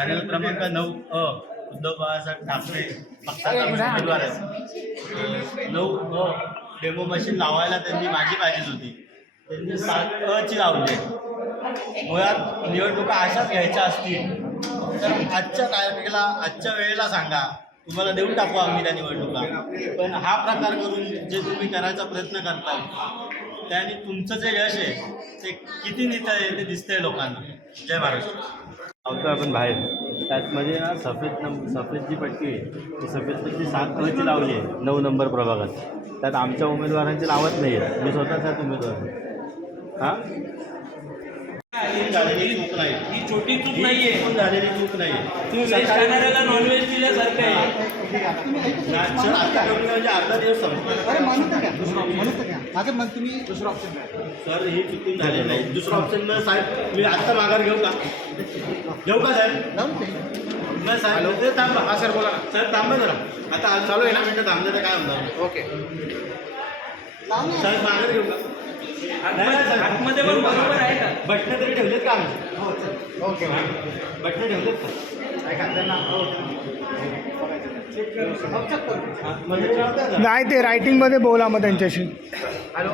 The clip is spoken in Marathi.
पॅनल क्रमांक नऊ अ उद्धव बाळासाहेब ठाकरे पक्षाचा उमेदवार आहे नऊ अ डेमो मशीन लावायला त्यांनी माझी पाहिजे होती. त्यांनी सात अ ची लावली. मुळात निवडणुका अशाच घ्यायच्या असतील. तर आजच्या तारखेला आजच्या वेळेला सांगा. तुम्हाला देऊन टाकू आम्ही त्या निवडणुका. पण हा प्रकार करून जे तुम्ही करायचा प्रयत्न करता त्याने तुमचं जे यश आहे ते किती नित आहे ते दिसतंय लोकांना. जय महाराष्ट्र. लावतो आपण बाहेर. त्यातमध्ये ना सफेद नंब सफेद जी पट्टी आहे ती सफेद पट्टी सात कलरची लावली आहे नऊ नंबर प्रभागात. त्यात आमच्या उमेदवारांची लावत नाही आहे मी स्वतः त्यात उमेदवार आहे. हा? झालेली चूक नाही. ही छोटी चूक ही नाहीये. चूक झालेली चूक नाही. तुम्ही नॉनव्हेज दिल्यासारखं आहे. सर आता कमी म्हणजे अर्धा दिवस संपला अरे म्हणत घ्या. दुसरं म्हणत घ्या. माझं मग तुम्ही दुसरं ऑप्शन द्या. सर ही चुकून झालेली नाही. दुसरा ऑप्शन मग साहेब मी आत्ता माघार घेऊ का? घेऊ का साहेब? ते मग साहेब. ते थांबा. हा सर बोला सर थांबा जरा. आता आज चालू आहे ना? मिनटं थांबलं तर काय होणार ओके. लावून. साहेब माघार घेऊ का? नाही, नाही, साहेब. आतमध्ये पण बरोबर आहे का? बटणं तरी ठेवलेत का आमचे हो चल. ओके बटणं ठेवलेत का? काय का त्यांना हो. हो, check करू. म्हणजे कळतंय का? नाही ते रायटिंगमध्ये बोला मग त्यांच्याशी. हॅलो?